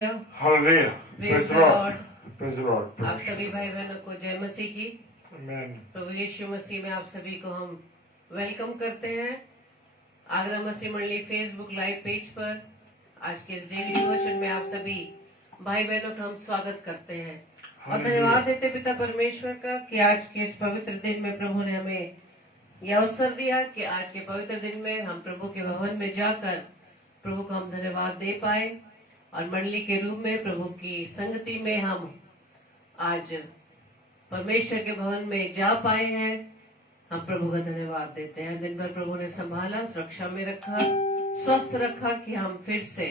Hallelujah. Praise the Lord. Praise the Lord. आप सभी भाई बहनों को जय मसीह की। आमीन। प्रभु यीशु मसीह में आप सभी को हम वेलकम करते हैं आगरा मसीह मंडली फेसबुक लाइव पेज पर। आज के इस डेली डिवोशन में आप सभी भाई बहनों का हम स्वागत करते हैं और धन्यवाद देते पिता परमेश्वर का कि आज के इस पवित्र दिन में प्रभु ने हमें यह अवसर दिया कि आज के पवित्र दिन में हम प्रभु के भवन में जाकर प्रभु को हम धन्यवाद दे पाए और मंडली के रूप में प्रभु की संगति में हम आज परमेश्वर के भवन में जा पाए हैं। हम प्रभु का धन्यवाद देते हैं। दिन भर प्रभु ने संभाला, सुरक्षा में रखा, स्वस्थ रखा कि हम फिर से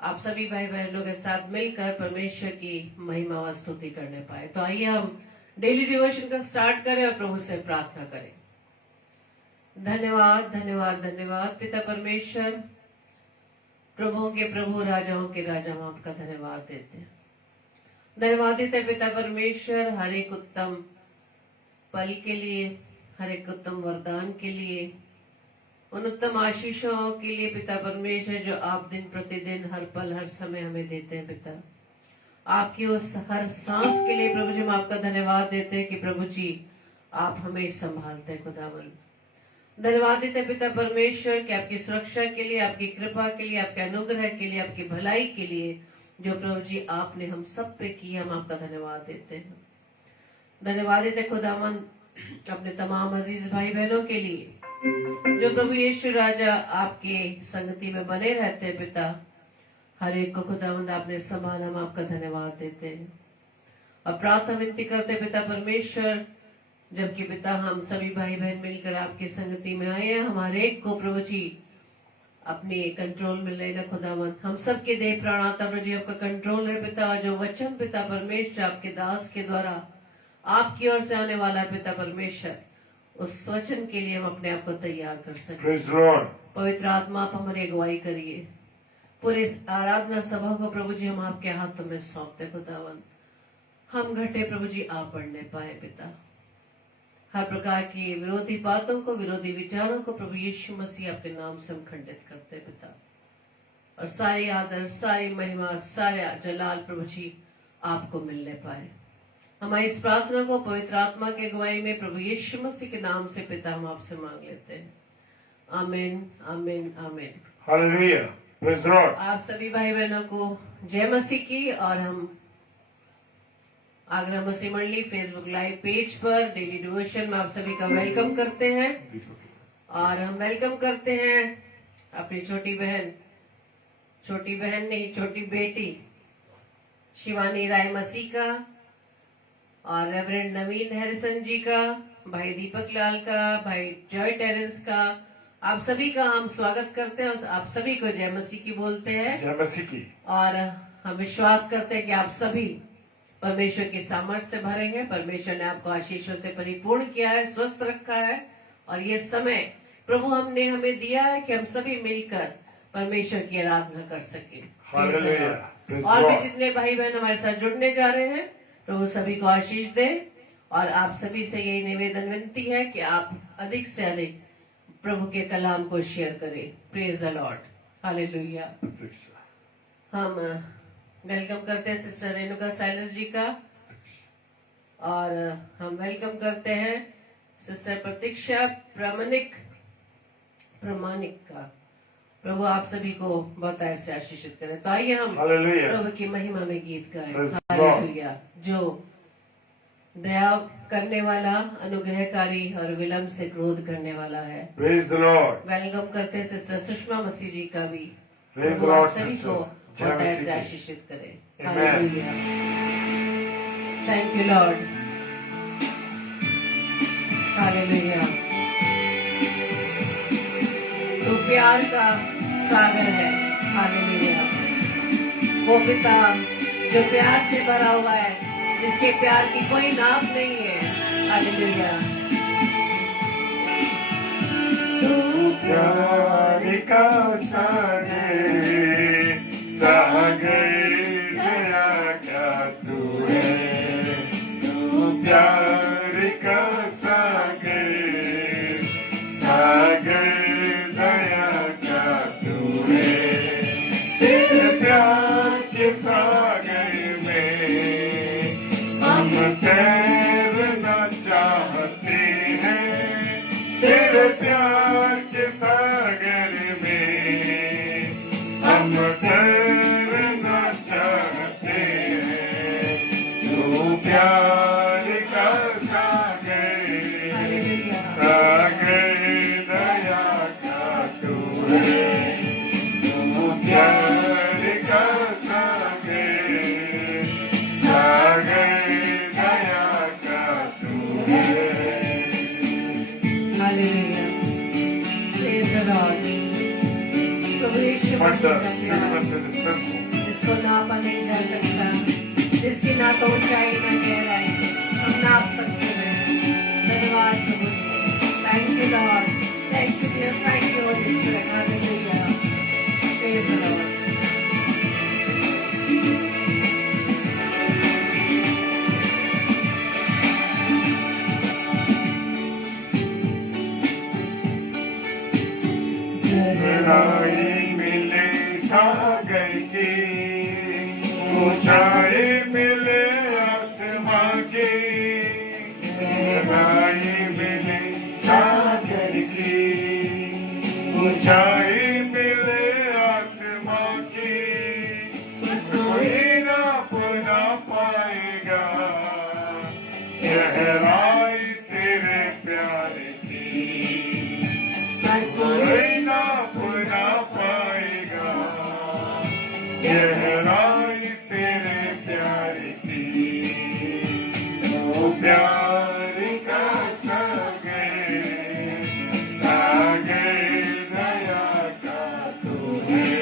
आप सभी भाई बहनों के साथ मिलकर परमेश्वर की महिमा व स्तुति करने पाए। तो आइए हम डेली डिवोशन का स्टार्ट करें और प्रभु से प्रार्थना करें। धन्यवाद धन्यवाद धन्यवाद पिता परमेश्वर, प्रभुओं के प्रभु, राजाओं के राजा, हम आपका धन्यवाद देते हैं। धन्यवाद देते हैं पिता परमेश्वर हर एक उत्तम पल के लिए, हर एक उत्तम वरदान के लिए, उन उत्तम आशीषों के लिए पिता परमेश्वर जो आप दिन प्रतिदिन हर पल हर समय हमें देते हैं। पिता आपकी उस हर सांस के लिए प्रभु जी हम आपका धन्यवाद देते हैं कि प्रभु जी आप हमें संभालते हैं। खुदावन धन्यवाद देते हैं पिता परमेश्वर कि आपकी सुरक्षा के लिए, आपकी कृपा के लिए, आपके अनुग्रह के लिए, आपकी भलाई के लिए जो प्रभु जी आपने हम सब पे की, हम आपका धन्यवाद देते हैं। धन्यवाद देते खुदावन अपने तमाम अजीज भाई बहनों के लिए जो प्रभु यीशु राजा आपके संगति में बने रहते हैं। पिता हर एक को खुदावंद आपने संभाला, हम आपका धन्यवाद देते हैं और प्रार्थना विनती करते पिता परमेश्वर, जबकि पिता हम सभी भाई बहन मिलकर आपकी संगति में आए हैं, हमारे एक को प्रभु जी अपने कंट्रोल में लेना। खुदावंद हम सबके देह प्राण आत्मा प्रभु जी आपका कंट्रोल है पिता। जो वचन पिता परमेश्वर आपके दास के द्वारा आपकी ओर से आने वाला है पिता परमेश्वर, उस वचन के लिए हम अपने आप को तैयार कर सके। पवित्र आत्मा आप हमारी अगुवाई करिए। पूरे इस आराधना सभा को प्रभु जी हम आपके हाथों में सौंपते खुदावंद। हम घटे प्रभु जी आप बढ़ने पाए पिता। हर प्रकार की विरोधी बातों को, विरोधी विचारों को प्रभु यीशु मसीह आपके नाम से हम खंडित करते पिता। और सारी आदर, सारी महिमा, सारा जलाल प्रभु जी आपको मिलने पाए। हमारी इस प्रार्थना को पवित्र आत्मा की अगुवाई में प्रभु यीशु मसीह के नाम से पिता हम आपसे मांग लेते हैं। आमीन आमीन आमीन। हालेलुया। Praise the Lord. आप सभी भाई बहनों को जय मसीह की। और हम आगरा मसीह मंडली फेसबुक लाइव पेज पर डेली डिवोशन में आप सभी का वेलकम करते हैं। और हम वेलकम करते हैं अपनी छोटी बहन नहीं, छोटी बेटी शिवानी राय मसीह का और रेवरेंड नवीन हैरिसन जी का, भाई दीपक लाल का, भाई जॉय टेरेंस का, आप सभी का हम स्वागत करते हैं और आप सभी को जय मसीह की बोलते हैं। जय मसीह की। और हम विश्वास करते हैं कि आप सभी परमेश्वर की सामर्थ्य से भरे हैं। परमेश्वर ने आपको आशीषों से परिपूर्ण किया है, स्वस्थ रखा है और ये समय प्रभु हमने हमें दिया है कि हम सभी मिलकर परमेश्वर की आराधना कर सके। और भी जितने भाई बहन हमारे साथ जुड़ने जा रहे हैं, प्रभु सभी को आशीष दे। और आप सभी से यही निवेदन विनती है कि आप अधिक से अधिक प्रभु के कलाम को शेयर करें। Praise the Lord. हालेलुया। हम वेलकम करते हैं सिस्टर रेणुका साइलस जी का और हम वेलकम करते हैं सिस्टर प्रतीक्षा प्रमाणिक का। प्रभु आप सभी को बहुत ऐसे आशीषित करें। तो आइए हम प्रभु की महिमा में गीत गाएं। हालेलुया। जो दया करने वाला, अनुग्रहकारी और विलंब से क्रोध करने वाला है। Praise the Lord. वेलकम करते हैं सिस्टर सुषमा मसीह जी का भी। प्रेज द प्रभु आप लॉर्ड। सभी को बहुत ऐसे आशीषित करें। Hallelujah. Thank you Lord. Hallelujah. तो प्यार का सागर है। हालेलुया। वो पिता जो प्यार से भरा हुआ है, जिसके प्यार की कोई नाप नहीं है। हालेलुया। तू प्यार का सागर दया क्या तू है। तू प्यार का सागर दया क्या तू है। तेरे प्यार के सागर में हम तैरना चाहते हैं, तेरे प्यार के सागर में हम तैरना चाहते हैं। तू प्यार का सागर, सागर दया का तू है। तू प्यार का सागर, सागर दया का तू है। Hallelujah, praise the Lord. प्रभु यीशु मसीह का प्यार जिसको नापा नहीं जा सकता, जिसकी ना तो ऊंचाई ना गहराई हम नाप सकते हैं। धन्यवाद प्रभु जी, thank you Lord, thank you Jesus, thank you Holy Spirit. Hallelujah, praise the Lord. गहराई मिले सागर की, ऊंचाई मिले आसमां की। गहराई मिले सागर की, ऊंचाई मिले आसमां की। कोई ना पुना पाएगा गहराई तेरे प्यार की। कोई ना पुना पाएगा गहराई तेरे प्यार की। तो प्यार का सागर, सागर दया का तू है।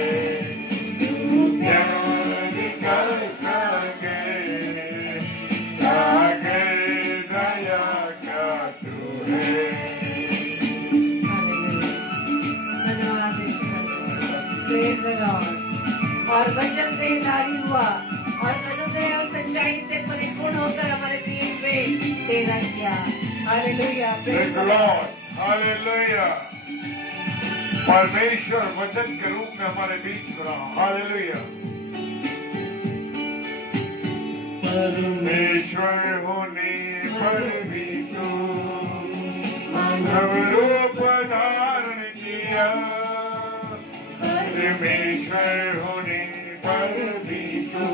तू प्यार का सागर, सागर दया का तू है। धन्यवाद यीशु मसीह, प्रेज द लॉर्ड। और वचन देहधारी हुआ और अनुग्रह और सच्चाई से परिपूर्ण होकर हमारे बीच में डेरा किया। Hallelujah, Praise the Lord. Hallelujah. परमेश्वर वचन के रूप में हमारे बीच में रहा। हालेलुया। परमेश्वर होने पर भी तू मानव रूप धारण किया। परमेश्वर होने पर भी तू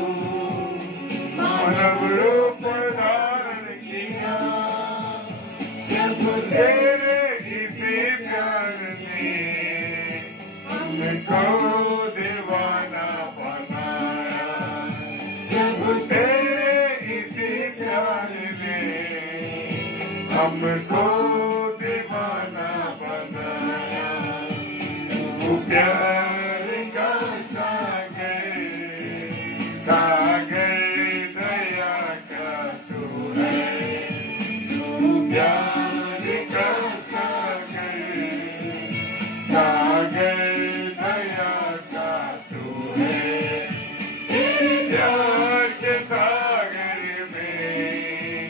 मानव रूप धारण किया। जब तेरे इसी प्यार ने हमको दीवाना बनाया। जब तेरे इसी प्यार ने हमको दीवाना बनाया। तू प्यार का सागर, सागर दया का तू है। तू प्यार का सागर, सागर दया का तू है। तेरे प्यार के सागर में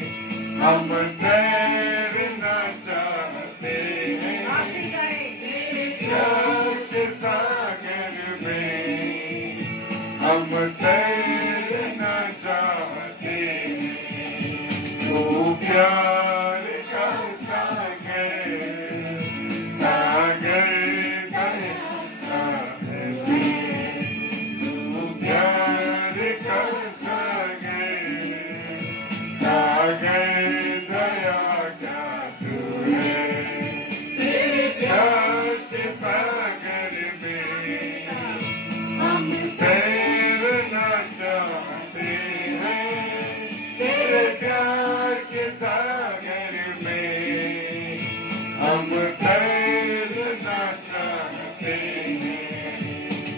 हम तैरना चाहते हैं। आप भी गए। प्यार के सागर में हम तैरना चाहते हैं। तू प्यार का सागर, सागर दया का है। तू प्यार का सागर, सागर दया का तू है। तेरे प्यार के सागर में हम तैरना चाहते हैं। तेरे प्यार के सागर में हम तैरना चाहते हैं।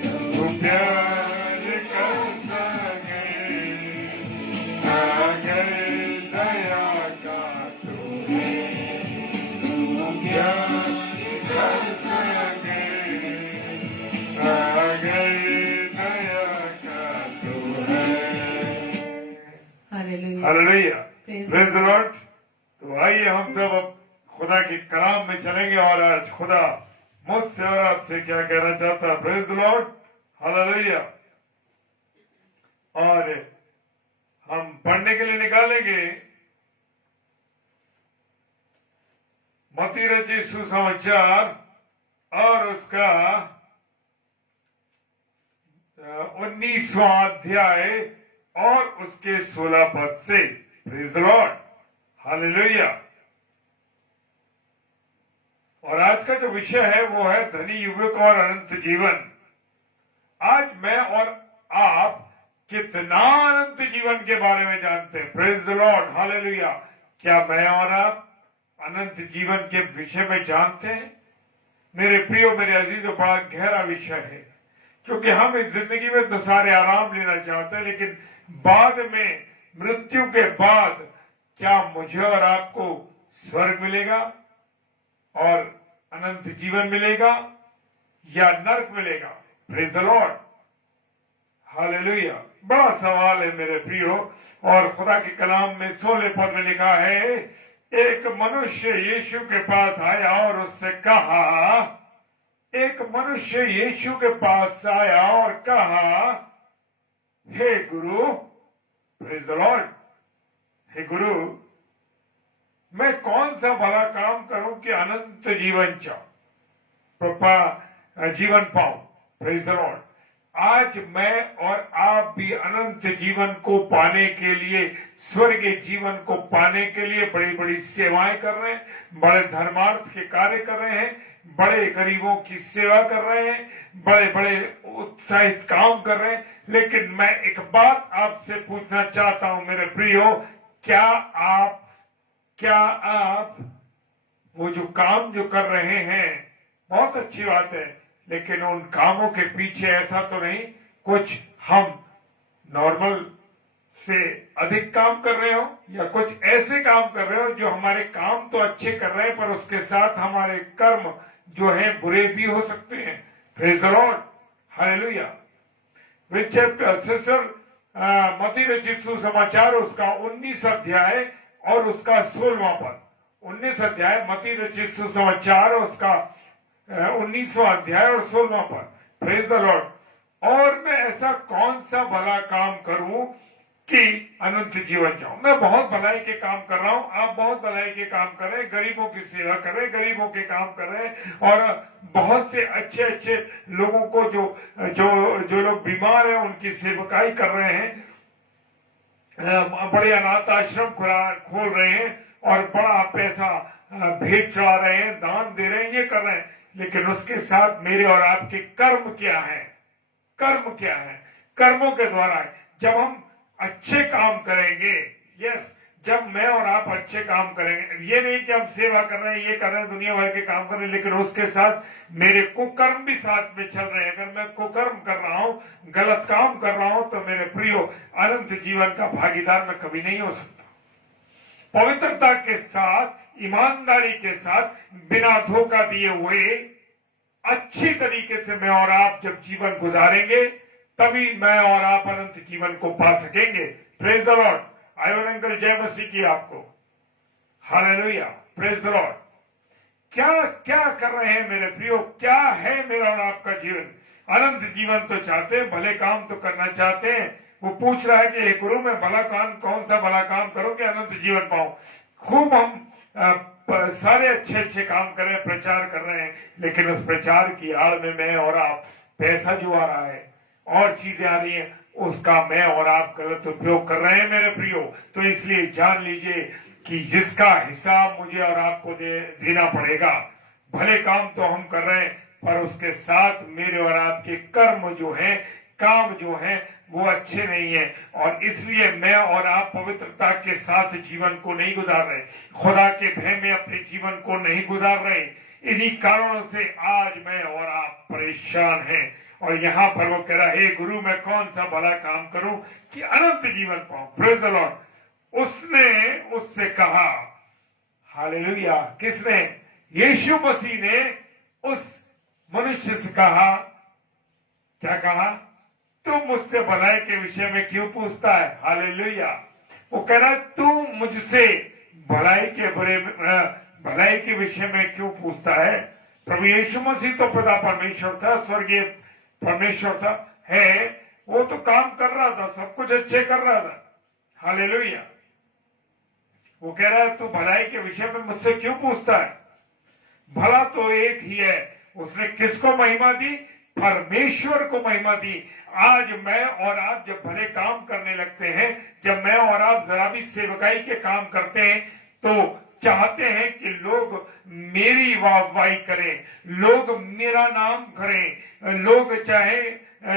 तू प्यार का सागर, सागर दया का तू है। तू प्यार का सागर, सागर दया का तू है। Hallelujah, hallelujah, Praise praise the Lord. तो आइए हम सब अब खुदा के कलाम में चलेंगे और आज खुदा मुझसे और आपसे क्या कहना चाहता है। Praise the Lord, hallelujah. और हम पढ़ने के लिए निकालेंगे मत्ती रचित सुसमाचार और उसका 19वां अध्याय और उसके 16 पद से। Praise the Lord, hallelujah. और आज का जो विषय है वो है धनी युवक और अनंत जीवन। आज मैं और आप कितना अनंत जीवन के बारे में जानते हैं? Praise the Lord, hallelujah. क्या मैं और आप अनंत जीवन के विषय में जानते हैं? मेरे प्रियो, मेरे अजीजों, बड़ा गहरा विषय है, क्योंकि हम इस जिंदगी में तो सारे आराम लेना चाहते हैं, लेकिन बाद में, मृत्यु के बाद, क्या मुझे और आपको स्वर्ग मिलेगा और अनंत जीवन मिलेगा या नरक मिलेगा? Praise the Lord, hallelujah. बड़ा सवाल है मेरे प्रियो। और खुदा के कलाम में 16 पद में लिखा है, एक मनुष्य यीशु के पास आया और उससे कहा, एक मनुष्य यीशु के पास आया और कहा, हे गुरु, प्रेज द लॉर्ड, हे गुरु, मैं कौन सा भला काम करूं कि अनंत जीवन जीवन पाऊं? Praise the Lord. आज मैं और आप भी अनंत जीवन को पाने के लिए, स्वर्गीय जीवन को पाने के लिए बड़ी बड़ी सेवाएं कर रहे हैं, बड़े धर्मार्थ के कार्य कर रहे हैं, बड़े गरीबों की सेवा कर रहे हैं, बड़े बड़े उत्साहित काम कर रहे हैं। लेकिन मैं एक बात आपसे पूछना चाहता हूं मेरे प्रियो, क्या आप वो जो काम जो कर रहे हैं, बहुत अच्छी बात है, लेकिन उन कामों के पीछे ऐसा तो नहीं कुछ हम नॉर्मल से अधिक काम कर रहे हो, या कुछ ऐसे काम कर रहे हो जो हमारे काम तो अच्छे कर रहे हैं पर उसके साथ हमारे कर्म जो है बुरे भी हो सकते हैं। Praise the Lord, hallelujah. Sister मत्ती रचित सुसमाचार उसका 19 अध्याय और उसका 16वां पद। 19 अध्याय मत्ती रचित सुसमाचार उसका 19वां अध्याय और 16वां पद। Praise the Lord. और मैं ऐसा कौन सा भला काम करूं कि अनंत जीवन जाऊं? मैं बहुत भलाई के काम कर रहा हूं, आप बहुत भलाई के काम कर रहे हैं, गरीबों की सेवा कर रहे हैं, गरीबों के काम कर रहे हैं, और बहुत से अच्छे अच्छे लोगों को जो लोग बीमार हैं उनकी सेवकाई कर रहे हैं, बड़े अनाथ आश्रम खोल रहे हैं और बड़ा पैसा भेंट चढ़ा रहे हैं, दान दे रहे हैं, ये कर रहे हैं। लेकिन उसके साथ मेरे और आपके कर्म क्या है? कर्म क्या है? कर्मों के द्वारा जब हम अच्छे काम करेंगे, यस, जब मैं और आप अच्छे काम करेंगे, ये नहीं कि हम सेवा कर रहे हैं, ये कर रहे हैं, दुनिया भर के काम कर रहे हैं, लेकिन उसके साथ मेरे कुकर्म भी साथ में चल रहे हैं, अगर मैं कुकर्म कर रहा हूं, गलत काम कर रहा हूं, तो मेरे प्रियो, अनंत जीवन का भागीदार मैं कभी नहीं हो सकता। पवित्रता के साथ, ईमानदारी के साथ, बिना धोखा दिए हुए अच्छी तरीके से मैं और आप जब जीवन गुजारेंगे, तभी मैं और आप अनंत जीवन को पा सकेंगे। Praise the Lord. Ion uncle जय मसीह की आपको, हालेलुया, प्रेज द लॉर्ड। क्या कर रहे हैं मेरे प्रियो? क्या है मेरा और आपका जीवन? अनंत जीवन तो चाहते हैं, भले काम तो करना चाहते हैं। वो पूछ रहा है कि हे गुरु, मैं भला काम, कौन सा भला काम करूं कि अनंत जीवन पाऊं? खूब हम सारे अच्छे अच्छे काम कर रहे हैं, प्रचार कर रहे हैं, लेकिन उस प्रचार की आड़ में मैं और आप, पैसा जो आ रहा है और चीजें आ रही हैं, उसका मैं और आप गलत उपयोग कर रहे हैं मेरे प्रियो। तो इसलिए जान लीजिए कि जिसका हिसाब मुझे और आपको देना पड़ेगा। भले काम तो हम कर रहे हैं, पर उसके साथ मेरे और आपके कर्म जो है, काम जो है, वो अच्छे नहीं है, और इसलिए मैं और आप पवित्रता के साथ जीवन को नहीं गुजार रहे, खुदा के भय में अपने जीवन को नहीं गुजार रहे। इन्हीं कारणों से आज मैं और आप परेशान हैं। और यहाँ पर वो कह रहा है, हे गुरु, मैं कौन सा भला काम करूं कि अनंत जीवन पाऊं? Praise the Lord. उसने उससे कहा, हालेलुया, किसने? यीशु मसीह ने उस मनुष्य से कहा, क्या कहा? तू मुझसे भलाई के विषय में क्यों पूछता है? हालेलुया। वो कह रहा है, तू मुझसे भलाई के विषय में क्यों पूछता है? प्रभु यीशु मसीह तो पिता परमेश्वर था, स्वर्गीय परमेश्वर था, है, वो तो काम कर रहा था, सब कुछ अच्छे कर रहा था। हालेलुया। वो कह रहा है तू भलाई के विषय में मुझसे क्यों पूछता है? भला तो एक ही है। उसने किसको महिमा दी? परमेश्वर को महिमा दी। आज मैं और आप जब भले काम करने लगते हैं, जब मैं और आप जरा भी सेवकाई के काम करते हैं, तो चाहते हैं कि लोग मेरी वाहवाही करें, लोग मेरा नाम करें,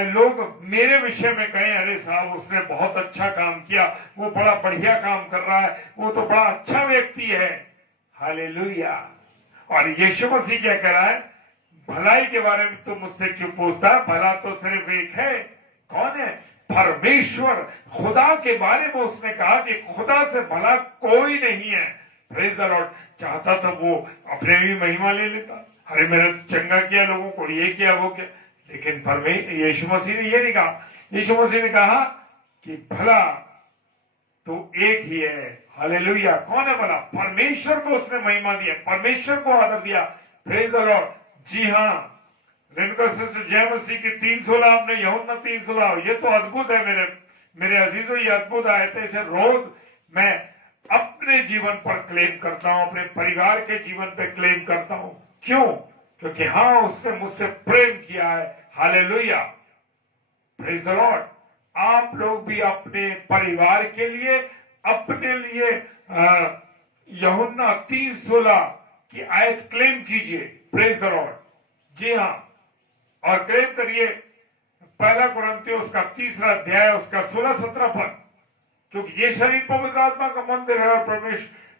लोग मेरे विषय में कहें अरे साहब उसने बहुत अच्छा काम किया, वो बड़ा बढ़िया काम कर रहा है, वो तो बड़ा अच्छा व्यक्ति है। हालेलुया। और यीशु मसीह क्या कह रहा है? भलाई के बारे में तो मुझसे क्यों पूछता है? भला तो सिर्फ एक है। कौन है? परमेश्वर। खुदा के बारे में उसने कहा कि खुदा से भला कोई नहीं है। Praise the Lord. चाहता तो वो अपने भी महिमा ले लेता, अरे मैंने तो चंगा किया लोगों को, ये किया वो किया, लेकिन यीशु मसीह ने ये नहीं कहा। यीशु मसीह ने कहा कि भला तो एक ही है। हालेलुया। कौन है भला? परमेश्वर को उसने महिमा दिया, परमेश्वर को आदर दिया। Praise the Lord. जी हाँ, रेणुका सिस्टर जय मसीह की 3:16 आपने यूहन्ना 3:16, ये तो अद्भुत है मेरे अजीजों, ये अद्भुत आयत है। इसे रोज मैं अपने जीवन पर क्लेम करता हूं, अपने परिवार के जीवन पे क्लेम करता हूं। क्यों? क्योंकि हाँ, उसने मुझसे प्रेम किया है। हालेलुया। Praise the Lord. आप लोग भी अपने परिवार के लिए, अपने लिए यूहन्ना 3:16 की आयत क्लेम कीजिए। Praise the Lord. जी हाँ, और क्लेम करिए 1 कुरिन्थियों उसका 3 अध्याय उसका 16-17 पद, क्योंकि ये शरीर पवित्र आत्मा का मंदिर है और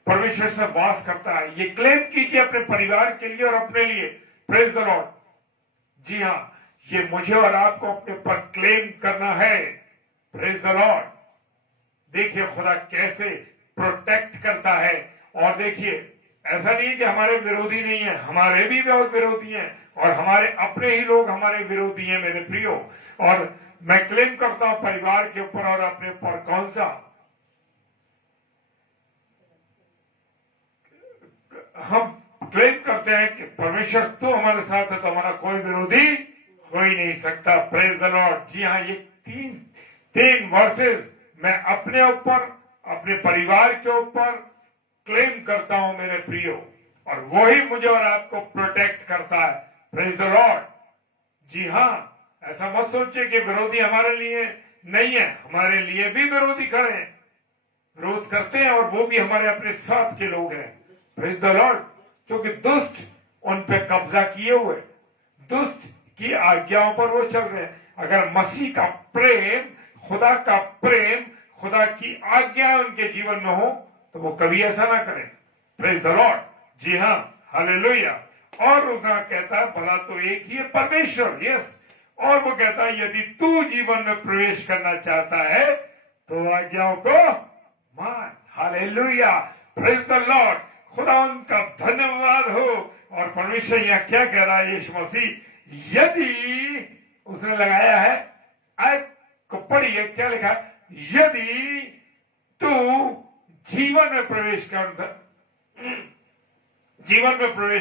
परमेश्वर से वास करता है। ये क्लेम कीजिए अपने परिवार के लिए और अपने लिए। Praise the Lord. जी हाँ, ये मुझे और आपको अपने पर क्लेम करना है। Praise the Lord. देखिए खुदा कैसे प्रोटेक्ट करता है। और देखिए ऐसा नहीं है कि हमारे विरोधी नहीं है, हमारे भी बहुत विरोधी हैं, और हमारे अपने ही लोग हमारे विरोधी हैं मेरे प्रियो। और मैं क्लेम करता हूं परिवार के ऊपर और अपने ऊपर। कौन सा? हम क्लेम करते हैं कि परमेश्वर तो हमारे साथ है तो हमारा कोई विरोधी हो ही नहीं सकता। Praise the Lord. जी हाँ, ये तीन वर्सेस मैं अपने ऊपर, अपने परिवार के ऊपर क्लेम करता हूं मेरे प्रियो, और वही मुझे और आपको प्रोटेक्ट करता है। Praise the Lord. जी हाँ, ऐसा मत सोचिए कि विरोधी हमारे लिए नहीं है, हमारे लिए भी विरोधी खड़े हैं, विरोध करते हैं, और वो भी हमारे अपने साथ के लोग हैं। Praise the Lord. क्योंकि दुष्ट उन पे कब्जा किए हुए, दुष्ट की आज्ञाओं पर वो चल रहे हैं। अगर मसीह का प्रेम, खुदा का प्रेम, खुदा की आज्ञा उनके जीवन में हो तो वो कभी ऐसा ना करें। Praise the Lord. जी हाँ, हालेलुया। और वो कहता है भला तो एक ही है, परमेश्वर। यस। और वो कहता है यदि तू जीवन में प्रवेश करना चाहता है तो आज्ञाओं को मान। हालेलुया। Praise the Lord. खुदा उनका धन्यवाद हो। और परमेश्वर यहाँ क्या कह रहा है? यीशु मसीह यदि उसने लगाया है, आयत को पढ़िए क्या लिखा है? यदि तू जीवन में प्रवेश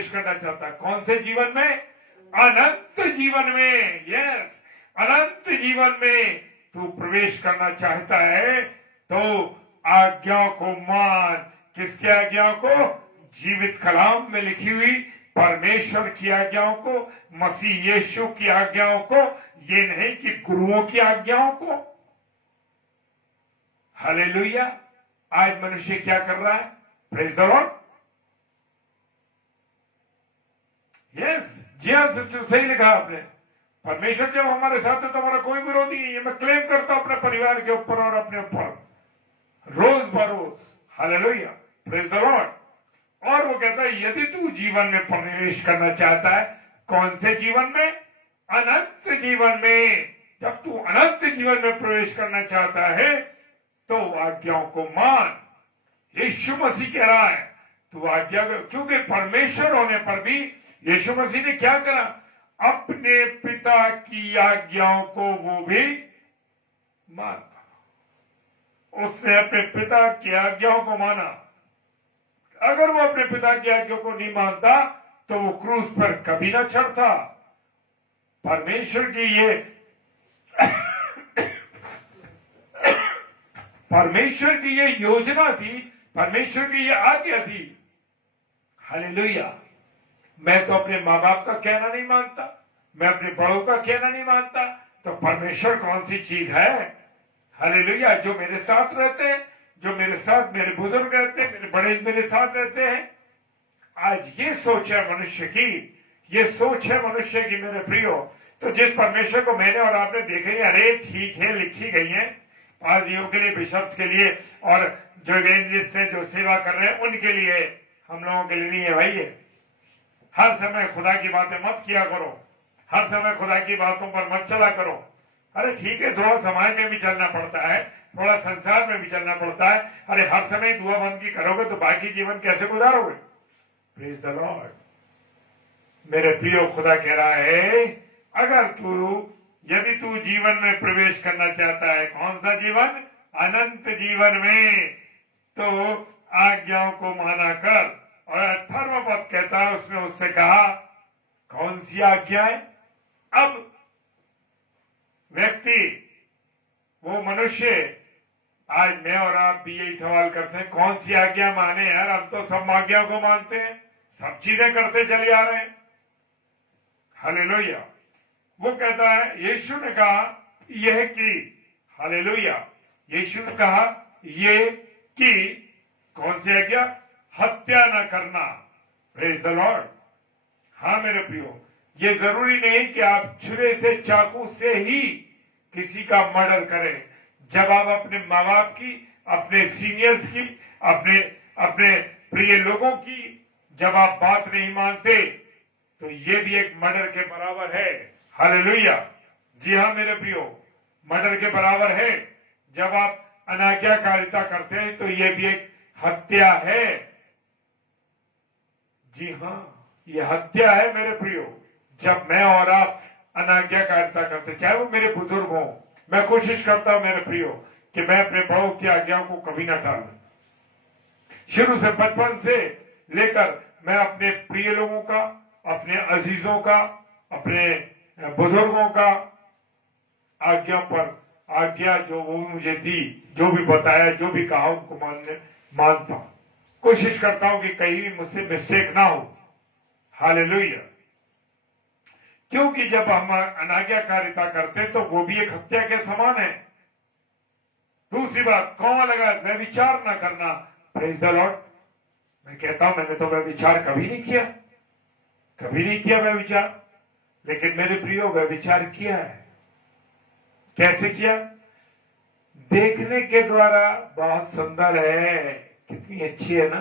करना चाहता है। कौन से जीवन में? अनंत जीवन में। यस, अनंत जीवन में तू प्रवेश करना चाहता है तो आज्ञाओं को मान। किसकी आज्ञाओं को? जीवित कलाम में लिखी हुई परमेश्वर की आज्ञाओं को, मसीह यीशु की आज्ञाओं को, ये नहीं कि गुरुओं की आज्ञाओं को। हालेलुया। आज मनुष्य क्या कर रहा है? Praise the Lord. यस, जी हाँ सिस्टर, सही लिखा आपने। परमेश्वर जब हमारे साथ है तो हमारा कोई विरोधी नहीं है। मैं क्लेम करता हूं अपने परिवार के ऊपर और अपने ऊपर रोज बरोज। हालेलुया। Praise the Lord. और वो कहता है यदि तू जीवन में प्रवेश करना चाहता है। कौन से जीवन में? अनंत जीवन में। जब तू अनंत जीवन में प्रवेश करना चाहता है तो आज्ञाओं को मान। यीशु मसीह कह रहा है तू आज्ञा, क्योंकि परमेश्वर होने पर भी यीशु मसीह ने क्या करा? अपने पिता की आज्ञाओं को वो भी मानता। उसने अपने पिता की आज्ञाओं को माना। अगर वो अपने पिता की आज्ञा को नहीं मानता तो वो क्रूस पर कभी ना चढ़ता। परमेश्वर की ये परमेश्वर की ये योजना थी, परमेश्वर की ये आज्ञा थी। हालेलुया। मैं तो अपने माँ बाप का कहना नहीं मानता, मैं अपने बड़ों का कहना नहीं मानता, तो परमेश्वर कौन सी चीज है? हालेलुया। जो मेरे साथ रहते हैं, जो मेरे साथ मेरे बुजुर्ग रहते हैं, मेरे बड़े मेरे साथ रहते हैं। आज ये सोच है मनुष्य की, ये सोच है मनुष्य की मेरे प्रियो। तो जिस परमेश्वर को मैंने और आपने देखे ही, अरे ठीक है, लिखी गई है पादरियों के लिए, बिशप्स के लिए, और जो इवेंजलिस्ट है, जो सेवा कर रहे हैं उनके लिए, हम लोगों के लिए नहीं है भाई। ये हर समय खुदा की बातें मत किया करो, हर समय खुदा की बातों पर मत चला करो। अरे ठीक है, थोड़ा समाज में भी चलना पड़ता है, थोड़ा संसार में भी चलना पड़ता है। अरे हर समय दुआ बंदी करोगे तो बाकी जीवन कैसे गुजारोगे? Praise the Lord. मेरे प्रियो, खुदा कह रहा है, अगर यदि तू जीवन में प्रवेश करना चाहता है, कौन सा जीवन? अनंत जीवन में, तो आज्ञाओं को माना कर। और 18वां पद कहता है, उसने उससे कहा, कौन सी आज्ञा है? अब व्यक्ति, वो मनुष्य, आज मैं और आप भी यही सवाल करते हैं, कौन सी आज्ञा माने यार? हम तो सब आज्ञा को मानते हैं, सब चीजें करते चले आ रहे हैं। हालेलुया। वो कहता है, यीशु ने कहा यह कि, हालेलुया, यीशु ने कहा ये कि, कौन सी आज्ञा? हत्या न करना। Praise the Lord. हाँ मेरे प्रियो, ये जरूरी नहीं कि आप छुरे से, चाकू से ही किसी का मर्डर करें। जब आप अपने माँ बाप की, अपने सीनियर्स की, अपने अपने प्रिय लोगों की जब आप बात नहीं मानते, तो ये भी एक मर्डर के बराबर है। हालेलुया। जी हाँ मेरे प्रियो, मर्डर के बराबर है। जब आप अनाज्ञाकारिता करते हैं तो ये भी एक हत्या है। जी हाँ, ये हत्या है मेरे प्रियो। जब मैं और आप अनाज्ञाकारिता करते, चाहे वो मेरे बुजुर्ग हों, मैं कोशिश करता हूं मेरे प्रियो कि मैं अपने बड़ों की आज्ञाओं को कभी ना टालूं। शुरू से, बचपन से लेकर मैं अपने प्रिय लोगों का, अपने अजीजों का, अपने बुजुर्गों का आज्ञा जो वो मुझे दी, जो भी बताया, जो भी कहा, उनको मानता हूं। कोशिश करता हूं कि कहीं भी मुझसे मिस्टेक ना हो। हालेलुया। क्योंकि जब हम अनाज्ञाकारिता करते हैं तो वो भी एक हत्या के समान है। दूसरी बात, कौन लगा व्यभिचार ना करना। Praise the Lord. मैं कहता हूं, मैंने तो व्यभिचार कभी नहीं किया, कभी नहीं किया व्यभिचार। लेकिन मेरे प्रियो, व्यभिचार किया है। कैसे किया? देखने के द्वारा बहुत सुंदर है, कितनी अच्छी है ना,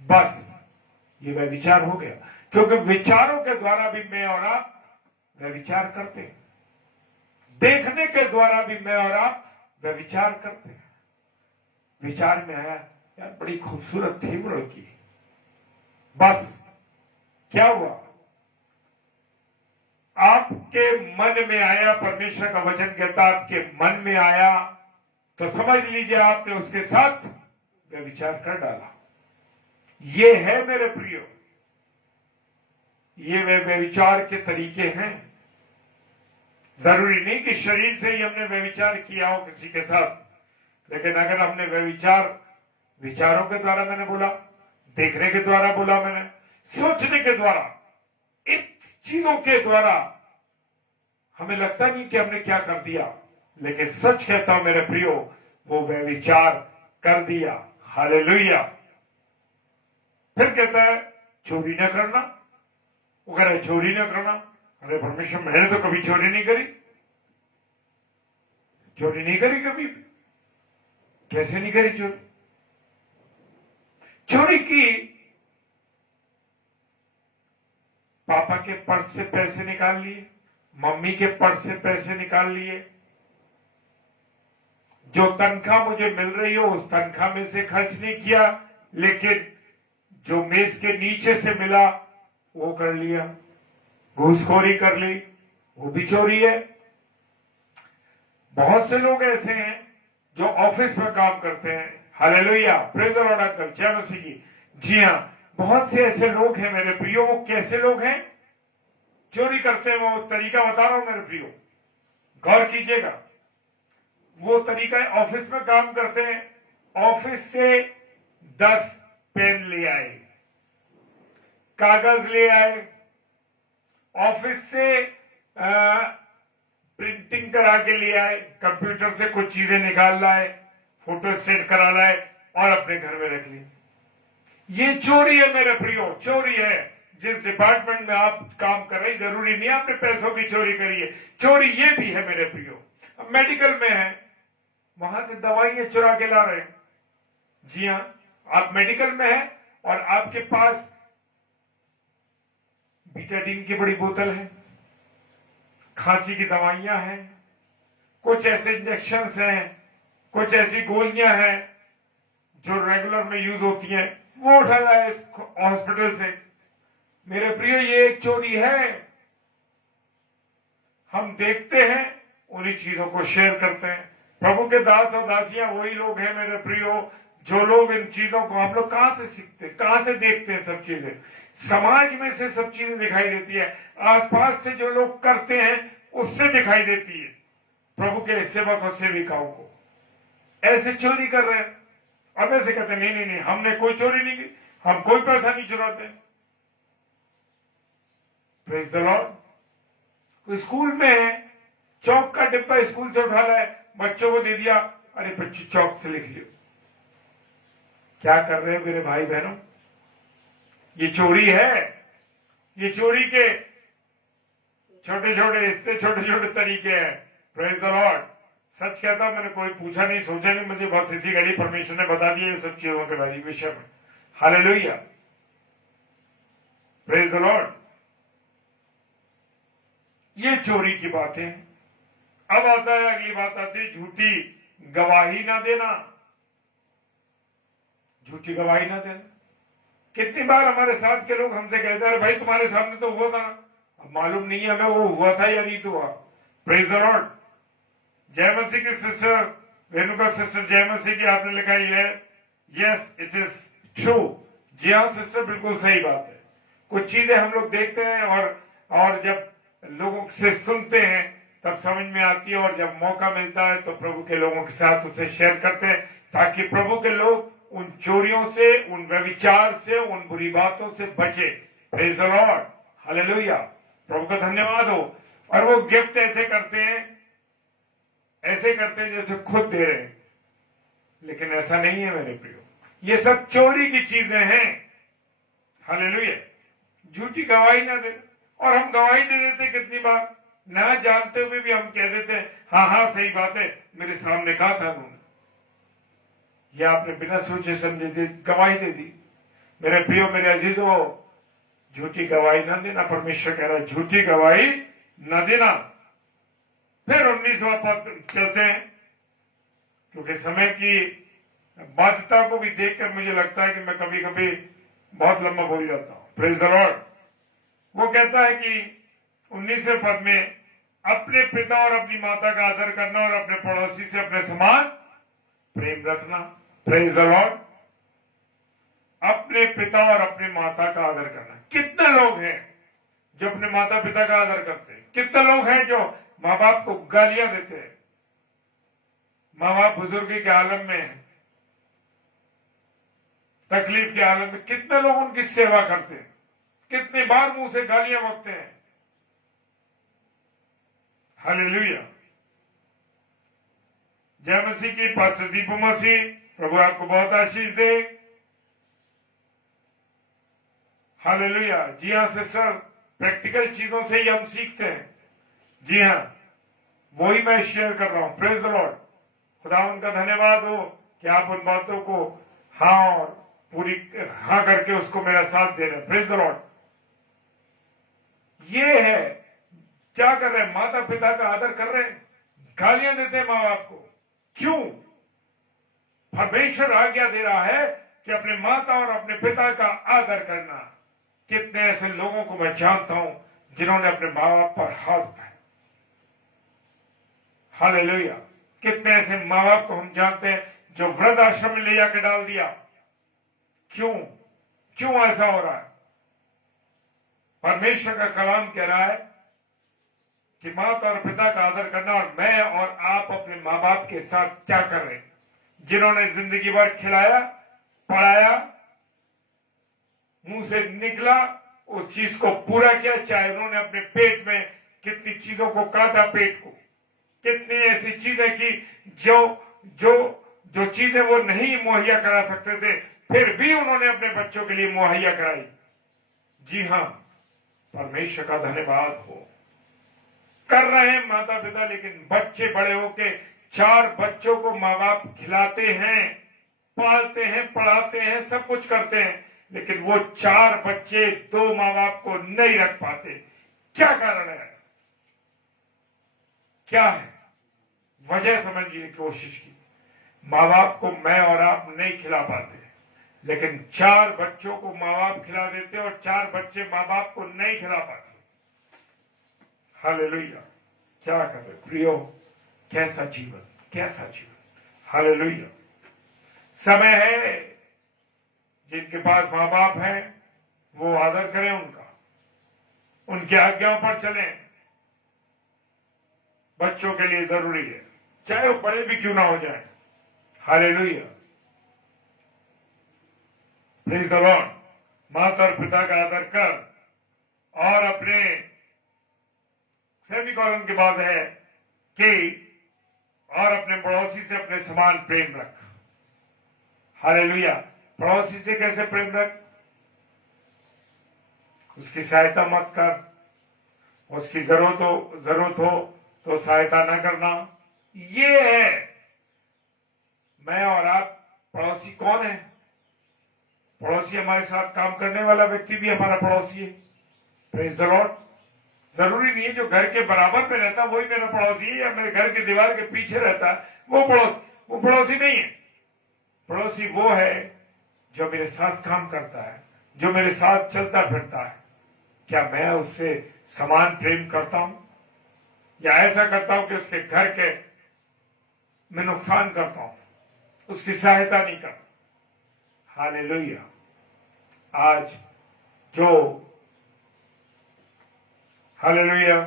बस ये व्यभिचार हो गया। क्योंकि विचारों के द्वारा भी मैं और आप व्यभिचार करते हैं, देखने के द्वारा भी मैं और आप व्यभिचार करते हैं। विचार में आया, यार बड़ी खूबसूरत थी वो लड़की, बस क्या हुआ? आपके मन में आया, परमेश्वर का वचन कहता आपके मन में आया, तो समझ लीजिए आपने उसके साथ व्यभिचार कर डाला। ये है मेरे प्रियो, ये वे व्यभिचार के तरीके हैं। जरूरी नहीं कि शरीर से ही हमने व्यभिचार किया हो किसी के साथ, लेकिन अगर हमने व्यभिचार विचारों के द्वारा, मैंने बोला, देखने के द्वारा बोला, मैंने सोचने के द्वारा, इन चीजों के द्वारा हमें लगता नहीं कि हमने क्या कर दिया, लेकिन सच कहता हूं मेरे प्रियो, वो व्यभिचार कर दिया। हालेलुया। फिर कहता है चोरी न करना। वो कह रहे चोरी न करना। अरे परमेश्वर, मैंने तो कभी चोरी नहीं करी, चोरी नहीं करी कभी। कैसे नहीं करी चोरी? चोरी की, पापा के पर्स से पैसे निकाल लिए, मम्मी के पर्स से पैसे निकाल लिए, जो तनख्वाह मुझे मिल रही हो उस तनख्वाह में से खर्च नहीं किया, लेकिन जो मेज के नीचे से मिला वो कर लिया, घूसखोरी कर ली, वो भी चोरी है। बहुत से लोग ऐसे हैं जो ऑफिस में काम करते हैं। Hallelujah, praise the Lord uncle, जय मसीह की। जी हाँ, बहुत से ऐसे लोग हैं मेरे प्रियो। वो कैसे लोग हैं? चोरी करते हैं। वो तरीका बता रहा हूं मेरे प्रियो, गौर कीजिएगा। वो तरीका है, ऑफिस में काम करते हैं, ऑफिस से 10 पेन ले आए, कागज ले आए, ऑफिस से प्रिंटिंग करा के ले आए, कंप्यूटर से कुछ चीजें निकाल लाए, फोटो स्टेट करा लाए और अपने घर में रख ली। ये चोरी है मेरे प्रियो, चोरी है। जिस डिपार्टमेंट में आप काम कर रहे, जरूरी नहीं आपने पैसों की चोरी करी है, चोरी ये भी है मेरे प्रियो। अब मेडिकल में है, वहां से दवाइयां चुरा के ला रहे हैं। जी हाँ, आप मेडिकल में है और आपके पास बीटाडीन की बड़ी बोतल है, खांसी की दवाइयां हैं, कुछ ऐसे इंजेक्शंस हैं, कुछ ऐसी गोलियां हैं जो रेगुलर में यूज होती हैं, वो उठा लाया इस हॉस्पिटल से। मेरे प्रिय, ये एक चोरी है। हम देखते हैं, उन्हीं चीजों को शेयर करते हैं। प्रभु के दास और दासियां वही लोग हैं मेरे प्रियो, जो लोग इन चीजों को, हम लोग कहां से सीखते हैं, कहां से देखते हैं? सब चीजें समाज में से सब चीजें दिखाई देती है, आसपास से जो लोग करते हैं उससे दिखाई देती है। प्रभु के सेवक और सेविकाओं को ऐसे चोरी कर रहे हैं, अब ऐसे कहते हैं नहीं नहीं नहीं, हमने कोई चोरी नहीं की, हम कोई पैसा नहीं चुराते। Praise the Lord. स्कूल में है, चौक का डिब्बा स्कूल से उठा लाए, बच्चों को दे दिया, अरे बच्चे चौक से लिख लियो। क्या कर रहे हैं मेरे भाई बहनों? ये चोरी है। ये चोरी के छोटे छोटे हिस्से, छोटे छोटे तरीके हैं। Praise the Lord. सच कहता हूं, मैंने कोई पूछा नहीं, सोचा नहीं, मुझे बस इसी घड़ी परमेश्वर ने बता दिया ये सब चीजों के बारे विषय में। Hallelujah, praise the Lord. ये चोरी की बातें। अब आता है, अगली बात आती है, झूठी गवाही ना देना। झूठी गवाही ना देना। कितनी बार हमारे साथ के लोग हमसे कहते हैं, भाई तुम्हारे सामने तो हुआ था, अब मालूम नहीं है हमें वो हुआ था या नहीं हुआ। Praise the Lord. जय मसीह की सिस्टर रेणुका सिस्टर, जय मसीह की आपने लिखा है, यस इट इज ट्रू। जी हाँ सिस्टर, बिल्कुल सही बात है। कुछ चीजें हम लोग देखते हैं और जब लोगों से सुनते हैं तब समझ में आती है, और जब मौका मिलता है तो प्रभु के लोगों के साथ उसे शेयर करते हैं, ताकि प्रभु के लोग उन चोरियों से, उन व्यभिचार से, उन बुरी बातों से बचे। प्रेज द लॉर्ड, हालेलुया, प्रभु का धन्यवाद हो। और वो गिफ्ट ऐसे करते हैं जैसे खुद दे रहे हैं, लेकिन ऐसा नहीं है मेरे प्रियो, ये सब चोरी की चीजें हैं। हालेलुया। झूठी गवाही ना दे, और हम गवाही दे देते कितनी बार, ना जानते हुए भी हम कह देते हैं, हाँ हाँ सही बात है, मेरे सामने कहा था उन्होंने, या आपने बिना सोचे समझे गवाही दे दी। मेरे प्रियो, मेरे अजीजों, झूठी गवाही ना देना। परमेश्वर कह रहा है झूठी गवाही न देना। फिर 19वां पद चलते हैं, क्योंकि समय की बाध्यता को भी देखकर मुझे लगता है कि मैं कभी कभी बहुत लंबा बोल जाता हूं। Praise the Lord. वो कहता है कि 19वें पद में, अपने पिता और अपनी माता का आदर करना और अपने पड़ोसी से अपने समान प्रेम रखना। Praise the Lord. अपने पिता और अपने माता का आदर करना। कितने लोग हैं जो अपने माता पिता का आदर करते हैं? कितने लोग हैं जो माँ बाप को गालियां देते हैं? माँ बाप बुजुर्गी के आलम में, तकलीफ के आलम में, कितने लोग उनकी सेवा करते हैं? कितनी बार मुंह से गालियां बकते हैं? हालेलुया। जय मसीह की, पास्टर दीपू मसीह, प्रभु आपको बहुत आशीष दे। हालेलुया। जी हाँ सिस्टर, प्रैक्टिकल चीजों से ही हम सीखते हैं। जी हाँ, वही मैं शेयर कर रहा हूं। Praise the Lord. खुदा उनका धन्यवाद हो कि आप उन बातों को हाँ और पूरी हाँ करके उसको मेरा साथ दे रहे हैं। Praise the Lord. ये है, क्या कर रहे हैं? माता पिता का आदर कर रहे हैं, गालियां देते हैं माँ बाप को। क्यों? परमेश्वर आज्ञा दे रहा है कि अपने माता और अपने पिता का आदर करना। कितने ऐसे लोगों को मैं जानता हूं जिन्होंने अपने माँ बाप पर हाथ उठाए। हालेलुया। कितने ऐसे माँ बाप को हम जानते हैं जो वृद्ध आश्रम में ले जाकर डाल दिया। क्यों? क्यों ऐसा हो रहा है? परमेश्वर का कलाम कह रहा है कि माता और पिता का आदर करना, और मैं और आप अपने माँ बाप के साथ क्या कर रहे हैं, जिन्होंने जिंदगी भर खिलाया पढ़ाया, मुंह से निकला उस चीज को पूरा किया, चाहे उन्होंने अपने पेट में कितनी चीजों को काटा, पेट को कितनी ऐसी चीजें की जो जो जो चीजें वो नहीं मुहैया करा सकते थे, फिर भी उन्होंने अपने बच्चों के लिए मुहैया कराई। जी हाँ, परमेश्वर का धन्यवाद हो। कर रहे हैं माता पिता, लेकिन बच्चे बड़े होके 4 बच्चों को माँ बाप खिलाते हैं, पालते हैं, पढ़ाते हैं, सब कुछ करते हैं, लेकिन वो 4 बच्चे 2 माँ बाप को नहीं रख पाते। क्या कारण है, क्या है वजह, समझने की कोशिश की। माँ बाप को मैं और आप नहीं खिला पाते, लेकिन 4 बच्चों को माँ बाप खिला देते और 4 बच्चे माँ बाप को नहीं खिला पाते। हालेलुया, क्या करे प्रियो, कैसा जीवन, कैसा जीवन। हालेलुया। समय है, जिनके पास माँ बाप है वो आदर करें उनका, उनकी आज्ञाओं पर चलें। बच्चों के लिए जरूरी है, चाहे वो बड़े भी क्यों ना हो जाए। Hallelujah, praise the Lord. माता और पिता का आदर कर, और अपने सेमीकोलन के बाद है कि और अपने पड़ोसी से अपने समान प्रेम रख। हालेलुया। पड़ोसी से कैसे प्रेम रख? उसकी सहायता मत कर, उसकी जरूरत हो तो सहायता न करना। ये है मैं और आप। पड़ोसी कौन है? पड़ोसी हमारे साथ काम करने वाला व्यक्ति भी हमारा पड़ोसी है। Praise the Lord. जरूरी नहीं है जो घर के बराबर में रहता वही मेरा पड़ोसी है, या मेरे घर की दीवार के पीछे रहता वो पड़ोसी नहीं है। पड़ोसी वो है जो मेरे साथ काम करता है, जो मेरे साथ चलता फिरता है। क्या मैं उससे समान प्रेम करता हूं, या ऐसा करता हूं कि उसके घर के मैं नुकसान करता हूं, उसकी सहायता नहीं करता। हालेलुया। आज जो hallelujah,